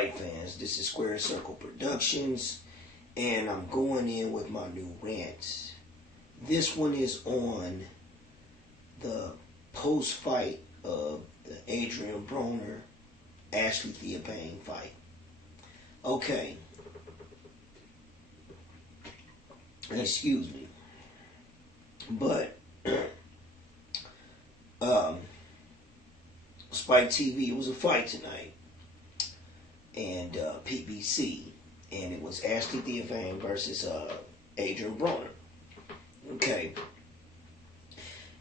fight fans? This is Square Circle Productions, and I'm going in with my new rant. This one is on the post-fight of the Adrien Broner, Ashley Theophane fight. Okay. Excuse me. But Spike TV was a fight tonight, and PBC, and it was Ashley Theophane versus Adrien Broner. Okay,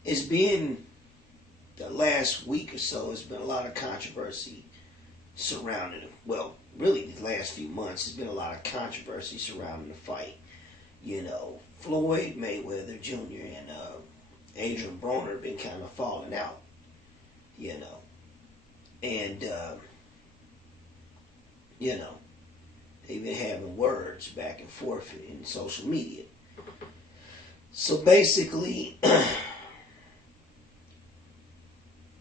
it's been the last week or so. It's been a lot of controversy surrounding it. Well, really, the last few months, there's been a lot of controversy surrounding the fight. You know, Floyd Mayweather Jr. and Adrien Broner have been kind of falling out. You know. And, you know, they've been having words back and forth in social media. So basically,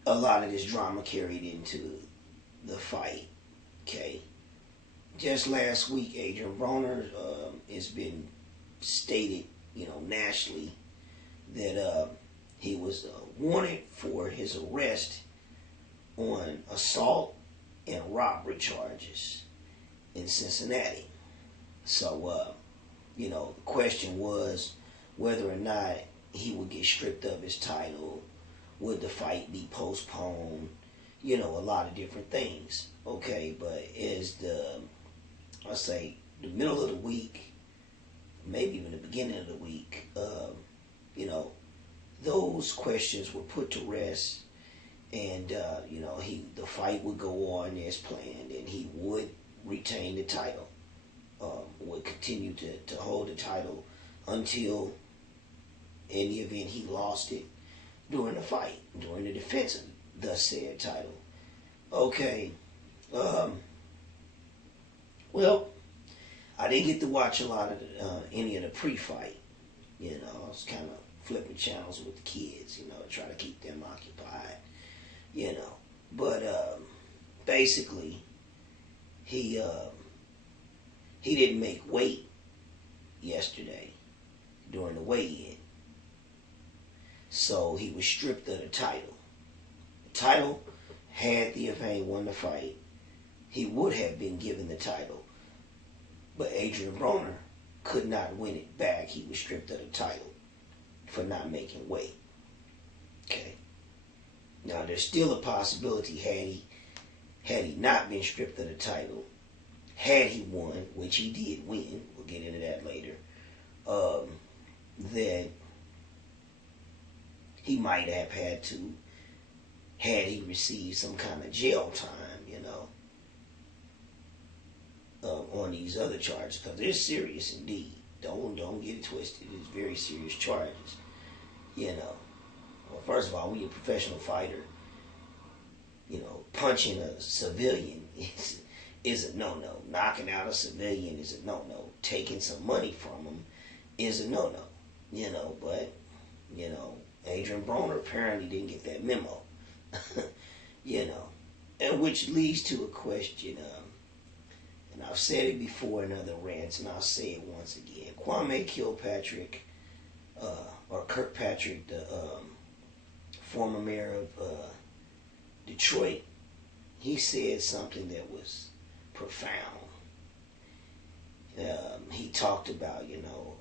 a lot of this drama carried into the fight, okay? Just last week, Adrien Broner has been stated, you know, nationally that he was wanted for his arrest on assault and robbery charges in Cincinnati. So, you know, the question was whether or not he would get stripped of his title, would the fight be postponed, you know, a lot of different things. Okay, but as I'll say, the middle of the week, maybe even the beginning of the week, you know, those questions were put to rest. And, you know, the fight would go on as planned, and he would retain the title, would continue to hold the title until, in the event he lost it during the fight, during the defense of the said title. Okay. Well, I didn't get to watch a lot of any of the pre-fight. You know, I was kind of flipping channels with the kids, you know, to try to keep them occupied. You know, but basically, he didn't make weight yesterday during the weigh-in, so he was stripped of the title. The title, had Theophane won the fight, he would have been given the title, but Adrien Broner could not win it back. He was stripped of the title for not making weight. Okay. Now, there's still a possibility had he not been stripped of the title, had he won, which he did win, we'll get into that later, that he might have had to, had he received some kind of jail time, you know, on these other charges, because they're serious indeed. Don't get it twisted. It's very serious charges, you know. Well, first of all, when you're a professional fighter, you know, punching a civilian is a no-no. Knocking out a civilian is a no-no. Taking some money from him is a no-no. You know, but, you know, Adrien Broner apparently didn't get that memo. You know, and which leads to a question, and I've said it before in other rants, and I'll say it once again. Kwame Kilpatrick, or Kirkpatrick, the former mayor of Detroit, he said something that was profound. He talked about, you know,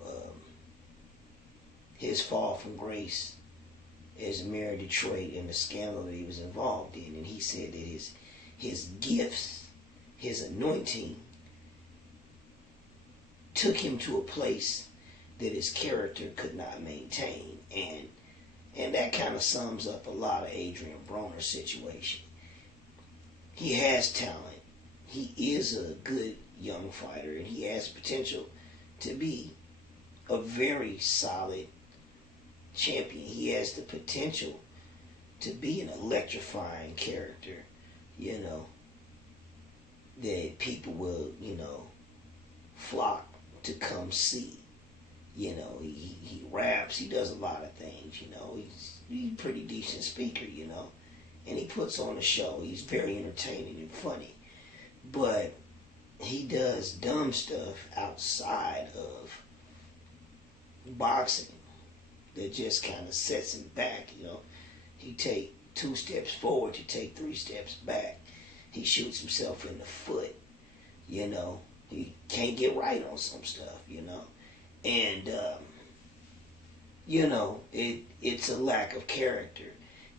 his fall from grace as mayor of Detroit and the scandal that he was involved in, and he said that his gifts, his anointing, took him to a place that his character could not maintain, and that kind of sums up a lot of Adrien Broner's situation. He has talent. He is a good young fighter, and he has potential to be a very solid champion. He has the potential to be an electrifying character, you know, that people will, you know, flock to come see. You know, he raps, he does a lot of things, you know. He's a pretty decent speaker, you know. And he puts on a show. He's very entertaining and funny. But he does dumb stuff outside of boxing that just kind of sets him back. He take 2 steps forward, you take 3 steps back. He shoots himself in the foot. He can't get right on some stuff. And it's a lack of character.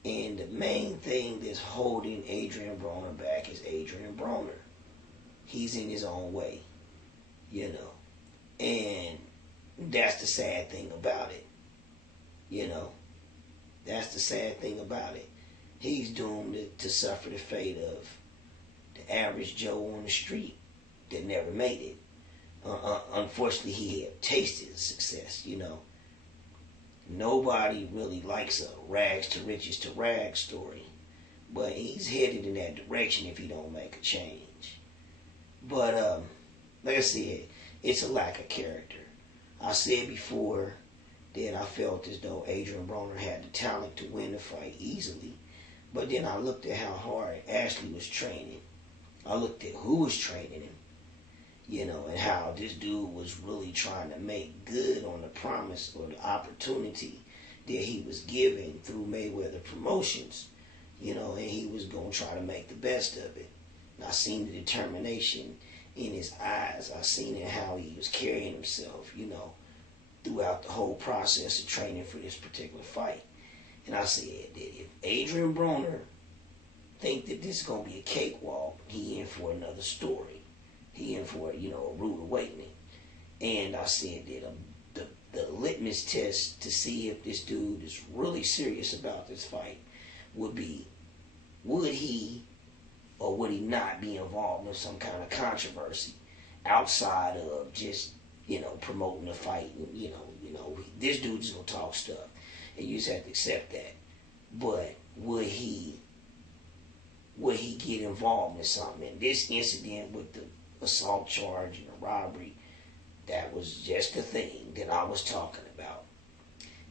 And the main thing that's holding Adrien Broner back is Adrien Broner. He's in his own way, and that's the sad thing about it. That's the sad thing about it. He's doomed to suffer the fate of the average Joe on the street that never made it. Unfortunately, he had tasted success. Nobody really likes a rags to riches to rags story, but he's headed in that direction if he don't make a change. But like I said, it's a lack of character. I said before that I felt as though Adrien Broner had the talent to win the fight easily, but then I looked at how hard Ashley was training. I looked at who was training him, and how this dude was really trying to make good on the promise or the opportunity that he was given through Mayweather Promotions, and he was going to try to make the best of it. And I seen the determination in his eyes. I seen it how he was carrying himself, throughout the whole process of training for this particular fight. And I said that if Adrien Broner think that this is going to be a cakewalk, he in for another story. He in for, a rude awakening. And I said that the litmus test to see if this dude is really serious about this fight would be, would he or would he not be involved in some kind of controversy outside of just, promoting the fight? This dude's gonna talk stuff, and you just have to accept that. But would he get involved in something? And this incident with the assault charge and the robbery, that was just the thing that I was talking about.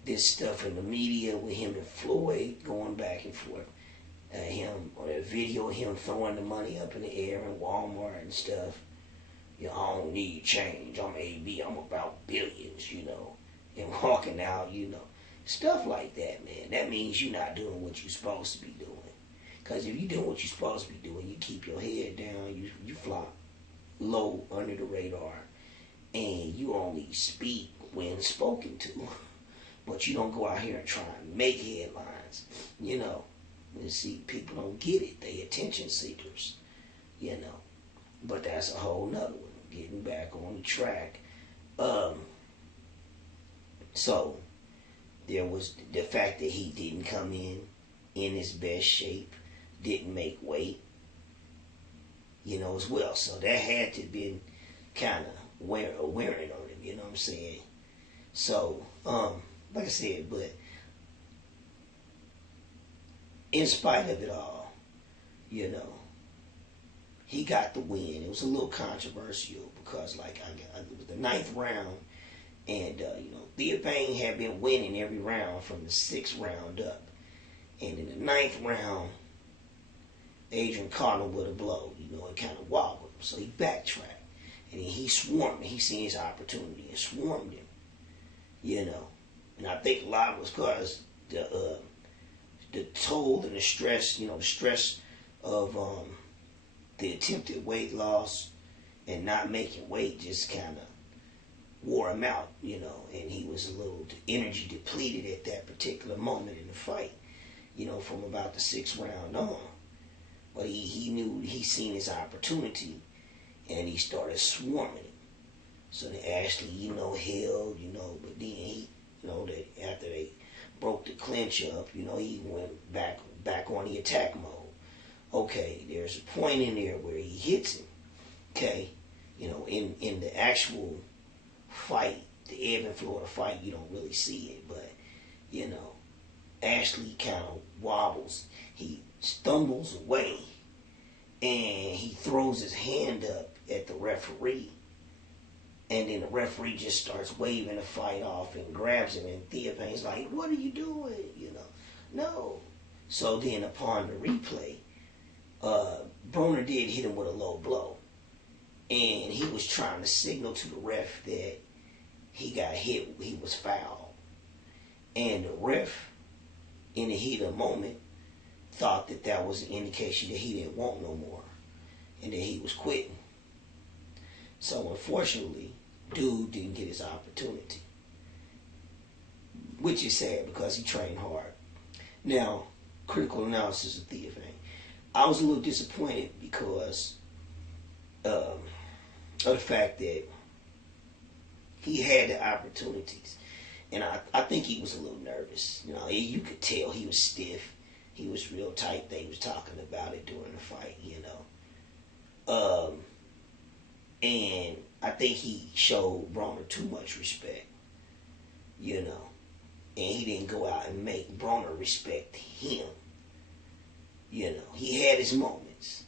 This stuff in the media with him and Floyd going back and forth. That video of him throwing the money up in the air in Walmart and stuff. I don't need change. I'm AB. I'm about billions, and walking out, stuff like that, man. That means you're not doing what you're supposed to be doing. Because if you're doing what you're supposed to be doing, you keep your head down, you fly low under the radar, and you only speak when spoken to. But you don't go out here and try and make headlines, And see, people don't get it. They attention seekers, But that's a whole nother one. Getting back on the track. So, there was the fact that he didn't come in his best shape, didn't make weight, as well. So that had to have been kind of wearing on him, you know what I'm saying? So, like I said, but in spite of it all, he got the win. It was a little controversial because, it was the 9th round, and Theophane had been winning every round from the 6th round up, and in the 9th round, Adrien caught him with a blow. It kind of wobbled him, so he backtracked, and then he swarmed him. He seen his opportunity and swarmed him. And I think a lot was because the toll and the stress, the stress of the attempted weight loss and not making weight just kind of wore him out, and he was a little energy depleted at that particular moment in the fight, from about the 6th round on. But he knew, he seen his opportunity, and he started swarming him. So then Ashley, held, but then he, that after they broke the clinch up, he went back on the attack mode. Okay, there's a point in there where he hits him. Okay, in the actual fight, the ebb and flow of the fight, you don't really see it, but Ashley kind of wobbles. He stumbles away, and he throws his hand up at the referee, and then the referee just starts waving the fight off and grabs him, and Theophane's like, "What are you doing?" No. So then upon the replay, Broner did hit him with a low blow. and he was trying to signal to the ref that he got hit, he was fouled. And the ref, in the heat of the moment, thought that that was an indication that he didn't want no more and that he was quitting. So unfortunately, dude didn't get his opportunity, which is sad because he trained hard. Now, critical analysis of Theophane. I was a little disappointed because of the fact that he had the opportunities. And I think he was a little nervous. You know, you could tell he was stiff. He was real tight. They was talking about it during the fight, you know. And I think he showed Broner too much respect, you know. And he didn't go out and make Broner respect him. You know, he had his moments.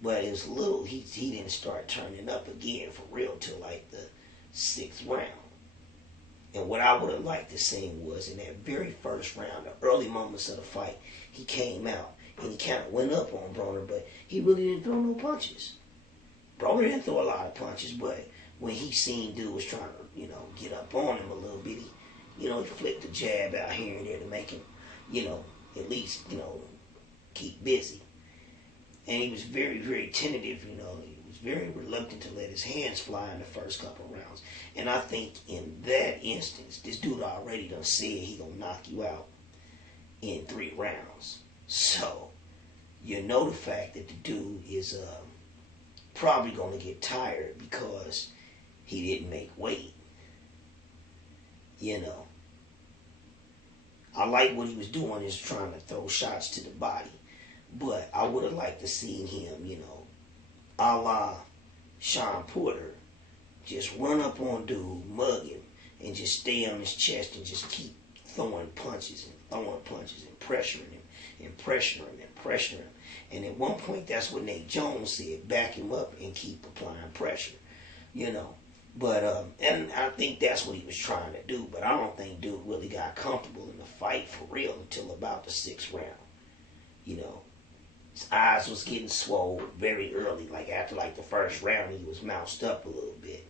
But it was a little, he didn't start turning up again for real till like the 6th round. And what I would have liked to see was in that very first round, the early moments of the fight, he came out and he kind of went up on Broner, but he really didn't throw no punches. Broner didn't throw a lot of punches, but when he seen dude was trying to, you know, get up on him a little bit, he flicked a jab out here and there to make him, you know, at least, you know, keep busy. And he was very, very tentative, you know. He was very reluctant to let his hands fly in the first couple of rounds. And I think in that instance, this dude already done said he gonna knock you out in 3 rounds. So, you know the fact that the dude is probably gonna get tired because he didn't make weight. You know. I like what he was doing is trying to throw shots to the body. But I would have liked to see him, you know, a la Sean Porter, just run up on dude, mug him, and just stay on his chest and just keep throwing punches and pressuring him and pressuring him and pressuring him. And at one point, that's what Nate Jones said, back him up and keep applying pressure, you know. But, and I think that's what he was trying to do, but I don't think dude really got comfortable in the fight for real until about the 6th round, you know. His eyes was getting swole very early. Like after like the first round, he was moused up a little bit.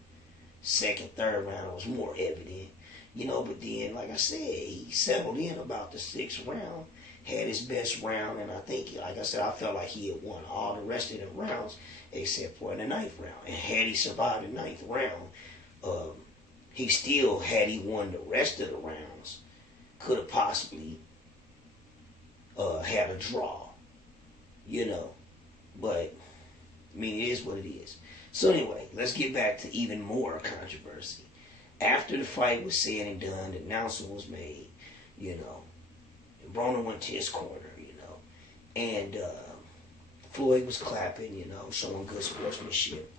Second, third round was more evident, you know. But then, like I said, he settled in about the 6th round, had his best round, and I think, like I said, I felt like he had won all the rest of the rounds except for in the 9th round. And had he survived the 9th round, he still, had he won the rest of the rounds, could have possibly had a draw. You know, but, I mean, it is what it is. So anyway, let's get back to even more controversy. After the fight was said and done, the announcement was made, you know, and Broner went to his corner, you know, and Floyd was clapping, you know, showing good sportsmanship.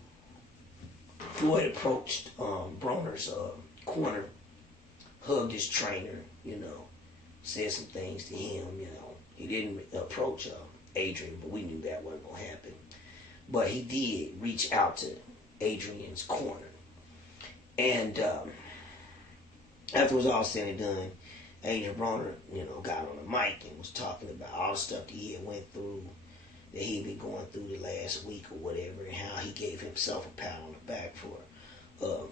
Floyd approached Broner's corner, hugged his trainer, you know, said some things to him, you know. He didn't approach Adrien, but we knew that wasn't going to happen. But he did reach out to Adrien's corner. And after it was all said and done, Adrien Broner, you know, got on the mic and was talking about all the stuff that he had went through, that he'd been going through the last week or whatever, and how he gave himself a pat on the back for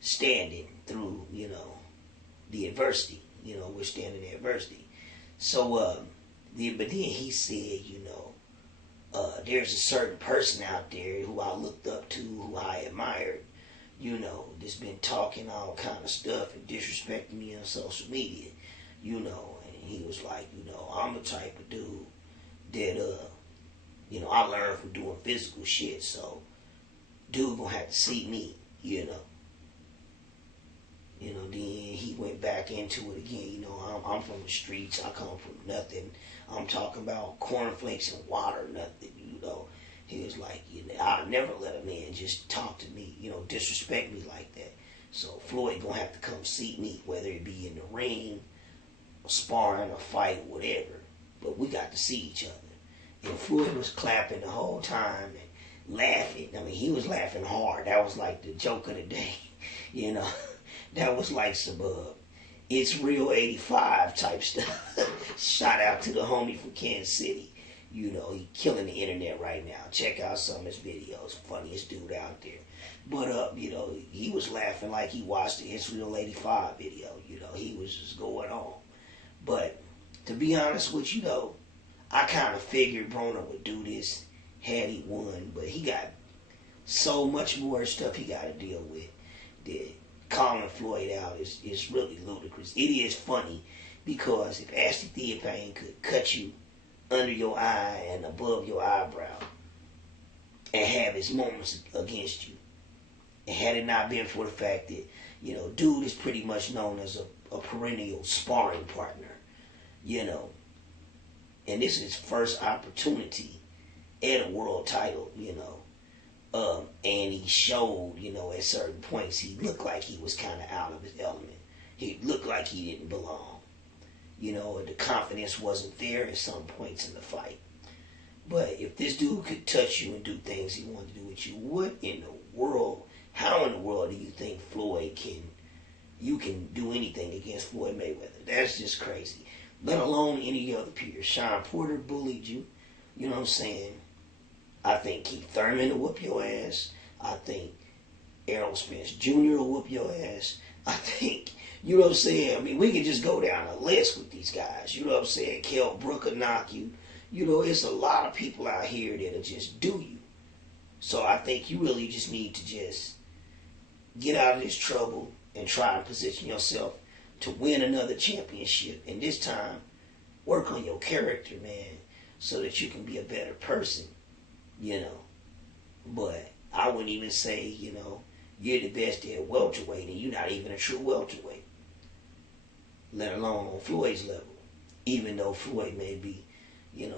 standing through, you know, the adversity, you know, withstanding the adversity. So, but then he said, you know, there's a certain person out there who I looked up to, who I admired, you know, that's been talking all kind of stuff and disrespecting me on social media, you know, and he was like, you know, I'm the type of dude that, you know, I learned from doing physical shit, so dude gonna have to see me, you know. You know, then he went back into it again. You know, I'm from the streets. I come from nothing. I'm talking about cornflakes and water, nothing, you know. He was like, you know, I'd never let a man just talk to me, you know, disrespect me like that. So Floyd gonna have to come see me, whether it be in the ring, sparring, a fight, whatever. But we got to see each other. And Floyd was clapping the whole time and laughing. I mean, he was laughing hard. That was like the joke of the day, you know. That was like some It's Real 85 type stuff. Shout out to the homie from Kansas City. You know, he killing the internet right now. Check out some of his videos. Funniest dude out there. But you know, he was laughing like he watched the Israel 85 video. You know, he was just going on. But to be honest with you though, I kind of figured Broner would do this had he won, but he got so much more stuff he got to deal with that calling Floyd out is really ludicrous. It is funny because if Ashley Theophane could cut you under your eye and above your eyebrow and have his moments against you, and had it not been for the fact that, you know, dude is pretty much known as a perennial sparring partner, you know, and this is his first opportunity at a world title, you know. And he showed, you know, at certain points he looked like he was kind of out of his element. He looked like he didn't belong. You know, the confidence wasn't there at some points in the fight. But if this dude could touch you and do things he wanted to do with you, what in the world, how in the world do you think you can do anything against Floyd Mayweather? That's just crazy. Let alone any other peers. Sean Porter bullied you. You know what I'm saying? I think Keith Thurman will whoop your ass. I think Errol Spence Jr. will whoop your ass. I think, you know what I'm saying? I mean, we can just go down a list with these guys. You know what I'm saying? Kell Brook will knock you. You know, it's a lot of people out here that'll just do you. So I think you really just need to just get out of this trouble and try and position yourself to win another championship. And this time, work on your character, man, so that you can be a better person. You know, but I wouldn't even say, you know, you're the best at welterweight and you're not even a true welterweight, let alone on Floyd's level, even though Floyd may be